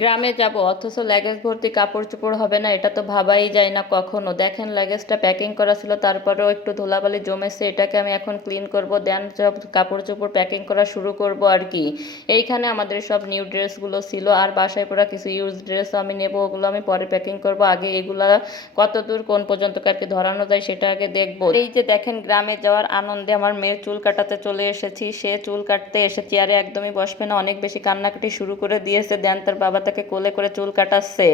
গ্রামে যাব, অথচ লাগেজ ভর্তি কাপড় চোপড় হবে না, এটা তো ভাবাই যায় না কখনো। দেখেন লাগেজটা প্যাকিং করা ছিল, তারপরেও একটু ধুলাবালি জমেছে, এটাকে আমি এখন ক্লিন করব, দেন সব কাপড় চোপড় প্যাকিং করা শুরু করব আর কি। এইখানে আমাদের সব নিউ ড্রেসগুলো ছিল, আর বাসায় পরা কিছু ইউজ ড্রেসও আমি নেব, ওগুলো আমি পরে প্যাকিং করব। আগে এগুলা কত দূর কোন পর্যন্ত কারকে ধরানো যায়, সেটা আগে দেখব। এই যে দেখেন, গ্রামে যাওয়ার আনন্দে আমার মেয়ের চুল কাটাতে চলে এসেছি। সে চুল কাটতে এসে চেয়ারে একদমই বসবে না, অনেক বেশি কান্নাকাটি শুরু করে দিয়েছে, দেন তার বাবা তাকে কোলে করে চুল কাটাচ্ছে।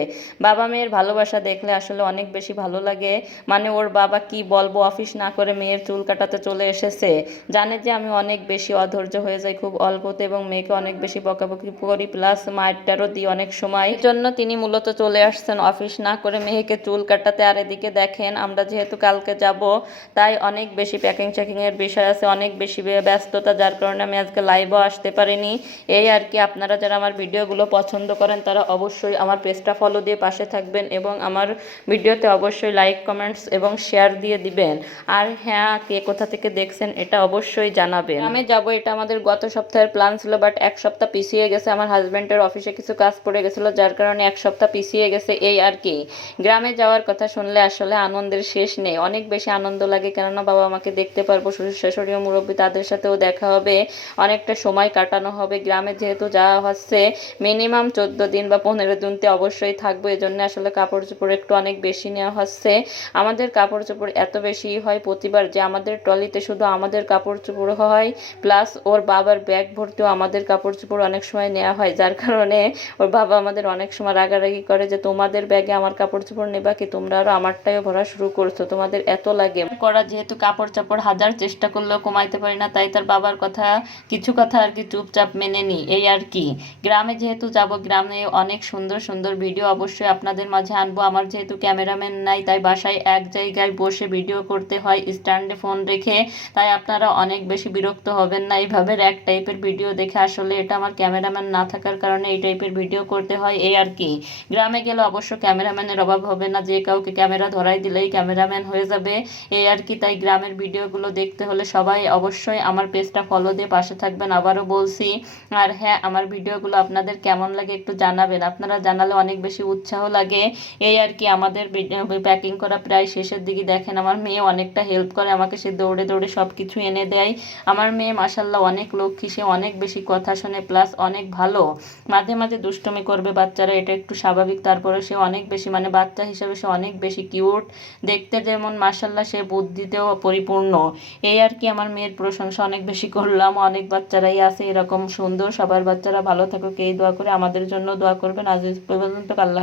বাবা মেয়ের ভালোবাসা দেখলে আসলে অনেক বেশি ভালো লাগে। মানে ওর বাবা কি বলব, অফিস না করে মেয়ের চুল কাটাতে চলে এসেছে। জানে যে আমি অনেক বেশি অধৈর্য হয়ে যাই খুব অল্পতে এবং মেয়েকে অনেক বেশি বকাবকি করি প্লাস মায়েরটারও দিই অনেক সময়। জন্য তিনি মূলত চলে আসছেন অফিস না করে মেয়েকে চুল কাটাতে। আর এদিকে দেখেন, আমরা যেহেতু কালকে যাব, তাই অনেক বেশি প্যাকিং এর বিষয় আছে, অনেক বেশি ব্যস্ততা, যার কারণে আমি আজকে লাইভও আসতে পারিনি। এই আর কি, আপনারা যারা আমার ভিডিওগুলো পছন্দ করেন তারা অবশ্যই আমার পেজটা ফলো দিয়ে পাশে থাকবেন এবং আমার ভিডিওতে অবশ্যই লাইক কমেন্টস এবং শেয়ার দিয়ে দিবেন। আর হ্যাঁ কে কোথা থেকে দেখছেন এটা অবশ্যই জানাবেন। আমি যাব, এটা আমাদের গত সপ্তাহের প্ল্যান ছিল বাট এক সপ্তাহ পিছিয়ে গেছে। আমার হাজব্যান্ডের অফিসে কিছু কাজ পড়ে গেছিল, যার কারণে এক সপ্তাহ পিছিয়ে গেছে এই আর কি। গ্রামে যাওয়ার কথা শুনলে আসলে আনন্দের শেষ নেই। অনেক বেশি আনন্দ লাগে, কেননা বাবা আমাকে দেখতে পারব, শ্বশুর শাশুড়ি মুরব্বী, তাদের সাথেও দেখা হবে। অনেকটা সময় কাটানো হবে। গ্রামে যেহেতু যাওয়া হচ্ছে মিনিমাম চোদ্দ দিন বা পনেরো দিনতে অবশ্যই থাকব। এই জন্য আসলে কাপড় চোপড় একটু অনেক বেশি নেওয়া হচ্ছে। আমাদের কাপড় চোপড় এত বেশি হয় প্রতিবার যে আমাদের ট্রলিতে শুধু আমাদের কাপড় চোপড় হয়, প্লাস ওর বাবার ব্যাগ ভর্তিও আমাদের কাপড় চোপড় অনেক সময় নেওয়া হয়। যার কারণে ওর বাবা আমাদের অনেক সময় রাগারাগি করে যে, তোমাদের ব্যাগে আমার কাপড় চোপড় নেবা কি? তোমরা আরও আমারটাও ভরা শুরু করছ। তোমাদের এত লাগে। করা যেহেতু কাপড় চাপড় হাজার চেষ্টা করলেও কমাইতে পারি না, তাই তার বাবার কথা, কিছু কথা আর কি চুপচাপ মেনে নিই। এই আর কি। গ্রামে যেহেতু যাব, গ্রামে অনেক সুন্দর সুন্দর ভিডিও অবশ্যই আপনাদের মাঝে আনব। আমার যেহেতু ক্যামেরাম্যান নাই, তাই বাসায় এক জায়গায় বসে ভিডিও করতে হয় স্ট্যান্ডে ফোন রেখে। তাই আপনারা অনেক বেশি বিরক্ত হবেন না, এইভাবে এক টাইপের ভিডিও দেখে। আসলে এটা আমার ক্যামেরাম্যান না থাকার কারণে এই টাইপের ভিডিও করতে হয়, এই আর কি। গ্রামে গেলে অবশ্য ক্যামেরাম্যানের অভাব হবে না, যে কাউকে ক্যামেরা ধরাই দিলেই ক্যামেরাম্যান হয়ে যাবে, এই আর কি। তাই গ্রামের ভিডিওগুলো দেখতে হলে সবাই অবশ্যই আমার পেজটা ফলো দিয়ে পাশে থাকবেন, আবারও বলছি। আর হ্যাঁ আমার ভিডিওগুলো আপনাদের কেমন লাগে একটু জানাবেন। আপনারা জানালে অনেক বেশি উৎসাহ লাগে। এই আর কি আমাদের প্যাকিং করা প্রায় শেষের দিকে দেখেন, আমার মেয়ে অনেকটা হেল্প করে, আমাকে সে দৌড়ে দৌড়ে সব কিছু এনে দেয়। আমার মেয়ে মাসাল্লাহ অনেক লক্ষ্মী, সে অনেক বেশি কথা শোনে প্লাস অনেক ভালো। মাঝে মাঝে দুষ্টমি করবে বাচ্চারা, এটা একটু স্বাভাবিক। তারপরে সে অনেক বেশি মানে বাচ্চা হিসেবে সে অনেক বেশি কিউট দেখতে যেমন মাসাল্লাহ সে বুদ্ধিতেও পরিপূর্ণ। এই আর কি আমার মেয়ের প্রশংসা অনেক বেশি করলাম। অনেক বাচ্চারাই আছে এরকম সুন্দর, সবার বাচ্চারা ভালো থাকুক। এই দোয়া করে আমাদের জন্য দোয়া করবেন আজ পর্যন্ত আল্লাহ